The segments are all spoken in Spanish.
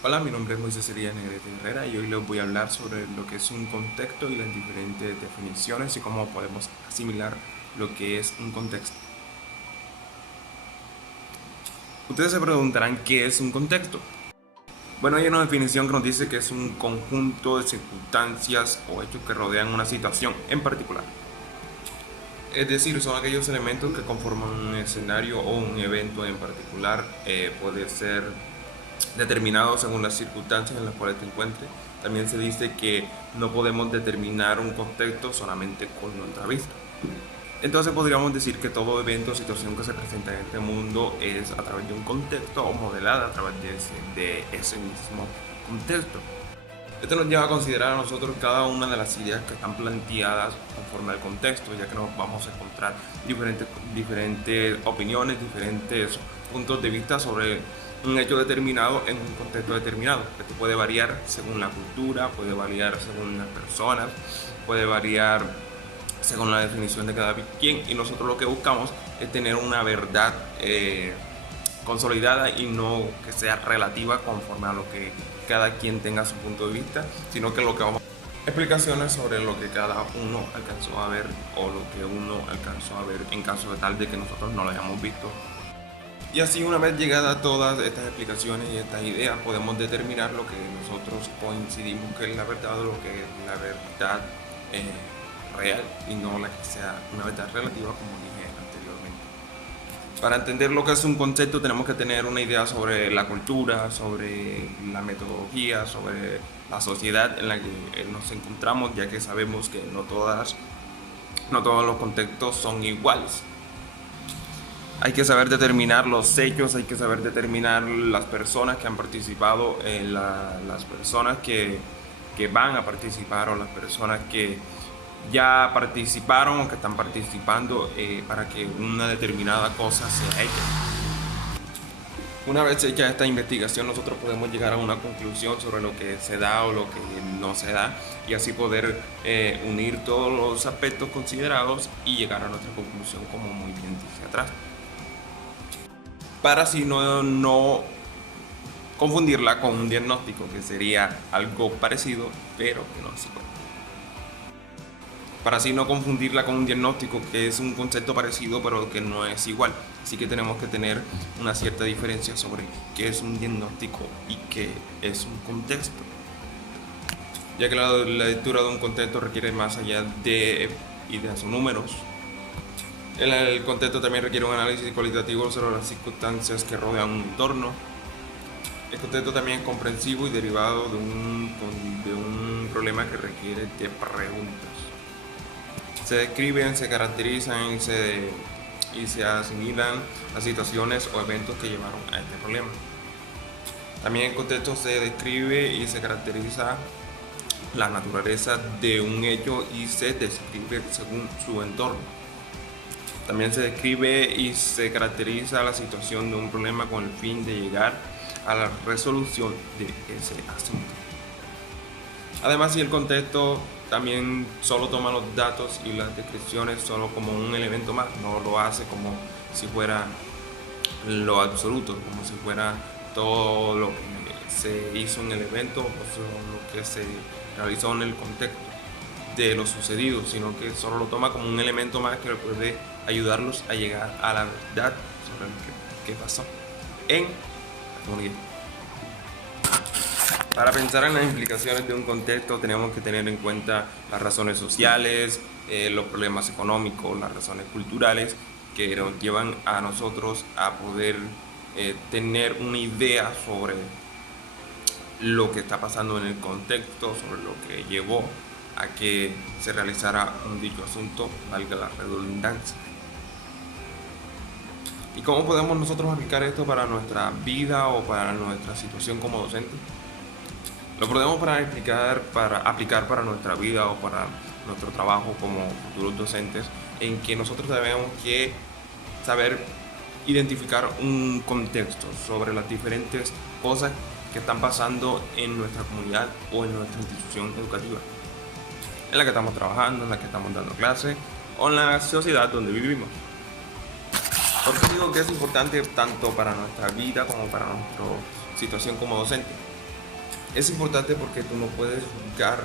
Hola, mi nombre es Moisés Elías Negrete Herrera y hoy les voy a hablar sobre lo que es un contexto y las diferentes definiciones y cómo podemos asimilar lo que es un contexto. Ustedes se preguntarán qué es un contexto. Bueno, hay una definición que nos dice que es un conjunto de circunstancias o hechos que rodean una situación en particular. Es decir, son aquellos elementos que conforman un escenario o un evento en particular. Puede ser determinado según las circunstancias en las cuales te encuentres. También se dice que no podemos determinar un contexto solamente con nuestra vista. Entonces podríamos decir que todo evento o situación que se presenta en este mundo es a través de un contexto o modelada a través de ese mismo contexto. Esto nos lleva a considerar a nosotros cada una de las ideas que están planteadas conforme al contexto, ya que nos vamos a encontrar diferentes opiniones, diferentes puntos de vista sobre un hecho determinado en un contexto determinado. Esto puede variar según la cultura, puede variar según las personas, puede variar según la definición de cada quien, y nosotros lo que buscamos es tener una verdad consolidada y no que sea relativa conforme a lo que cada quien tenga su punto de vista, sino que lo que vamos a explicaciones sobre lo que cada uno alcanzó a ver o lo que uno alcanzó a ver en caso de tal de que nosotros no lo hayamos visto. Y así, una vez llegadas todas estas explicaciones y estas ideas, podemos determinar lo que nosotros coincidimos que es la verdad o lo que es la verdad real y no la que sea una verdad relativa como dije anteriormente. Para entender lo que es un concepto tenemos que tener una idea sobre la cultura, sobre la metodología, sobre la sociedad en la que nos encontramos, ya que sabemos que no todos los contextos son iguales. Hay que saber determinar los hechos, hay que saber determinar las personas que han participado, las personas que van a participar o las personas que ya participaron o que están participando para que una determinada cosa sea hecha. Una vez hecha esta investigación, nosotros podemos llegar a una conclusión sobre lo que se da o lo que no se da, y así poder unir todos los aspectos considerados y llegar a nuestra conclusión, como muy bien dije atrás, para así no confundirla con un diagnóstico, que sería algo parecido pero que no es igual. Para así no confundirla con un diagnóstico, que es un concepto parecido pero que no es igual. Así que tenemos que tener una cierta diferencia sobre qué es un diagnóstico y qué es un contexto, ya que la lectura de un contexto requiere más allá de ideas o números. El contexto también requiere un análisis cualitativo sobre las circunstancias que rodean un entorno. El contexto también es comprensivo y derivado de un problema que requiere de preguntas. Se describen, se caracterizan y se asimilan las situaciones o eventos que llevaron a este problema. También el contexto se describe y se caracteriza la naturaleza de un hecho y se describe según su entorno. También se describe y se caracteriza la situación de un problema con el fin de llegar a la resolución de ese asunto. Además, si el contexto también solo toma los datos y las descripciones solo como un elemento más, no lo hace como si fuera lo absoluto, como si fuera todo lo que se hizo en el evento o lo que se realizó en el contexto de lo sucedido, sino que solo lo toma como un elemento más que puede ayudarlos a llegar a la verdad sobre lo que pasó en la comunidad. Para pensar en las implicaciones de un contexto tenemos que tener en cuenta las razones sociales, los problemas económicos, las razones culturales que nos llevan a nosotros a poder tener una idea sobre lo que está pasando en el contexto, sobre lo que llevó a que se realizara un dicho asunto, valga la redundancia. ¿Y cómo podemos nosotros aplicar esto para nuestra vida o para nuestra situación como docente? Lo podemos aplicar para nuestra vida o para nuestro trabajo como futuros docentes, en que nosotros debemos que saber identificar un contexto sobre las diferentes cosas que están pasando en nuestra comunidad o en nuestra institución educativa, en la que estamos trabajando, en la que estamos dando clases o en la sociedad donde vivimos. ¿Por qué digo que es importante tanto para nuestra vida como para nuestra situación como docente? Es importante porque tú no puedes juzgar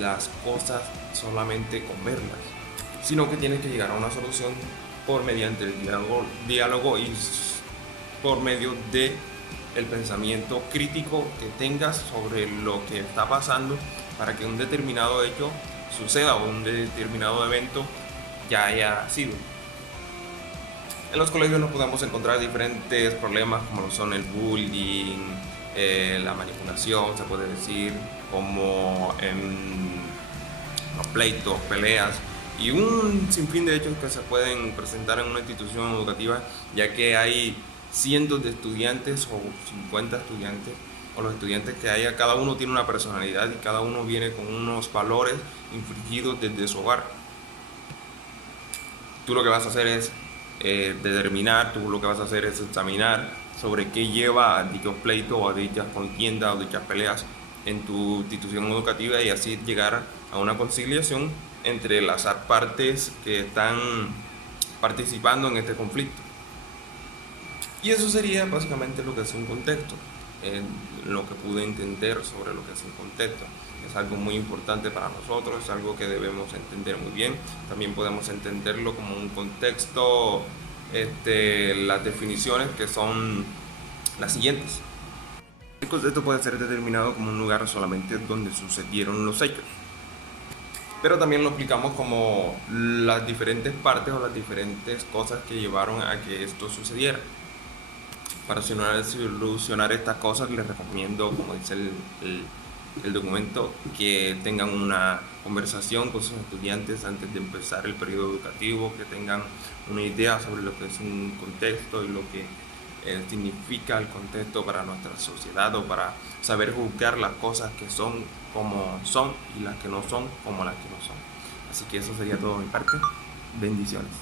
las cosas solamente con verlas, sino que tienes que llegar a una solución por mediante el diálogo y por medio de el pensamiento crítico que tengas sobre lo que está pasando para que un determinado hecho suceda o un determinado evento ya haya sido. En los colegios nos podemos encontrar diferentes problemas como lo son el bullying, la manipulación, se puede decir, como en los pleitos, peleas y un sinfín de hechos que se pueden presentar en una institución educativa, ya que hay cientos de estudiantes o 50 estudiantes o los estudiantes que haya, cada uno tiene una personalidad y cada uno viene con unos valores infringidos desde su hogar. Tú lo que vas a hacer es determinar, tú lo que vas a hacer es examinar sobre qué lleva a dichos pleitos o a dichas contiendas o dichas peleas en tu institución educativa y así llegar a una conciliación entre las partes que están participando en este conflicto. Y eso sería básicamente lo que es un contexto, lo que pude entender sobre lo que es un contexto. Es algo muy importante para nosotros, es algo que debemos entender muy bien. También podemos entenderlo como un contexto, las definiciones que son las siguientes. El contexto puede ser determinado como un lugar solamente donde sucedieron los hechos, pero también lo aplicamos como las diferentes partes o las diferentes cosas que llevaron a que esto sucediera. Para solucionar estas cosas les recomiendo, como dice el documento, que tengan una conversación con sus estudiantes antes de empezar el periodo educativo, que tengan una idea sobre lo que es un contexto y lo que significa el contexto para nuestra sociedad, o para saber juzgar las cosas que son como son y las que no son como las que no son. Así que eso sería todo de mi parte. Bendiciones.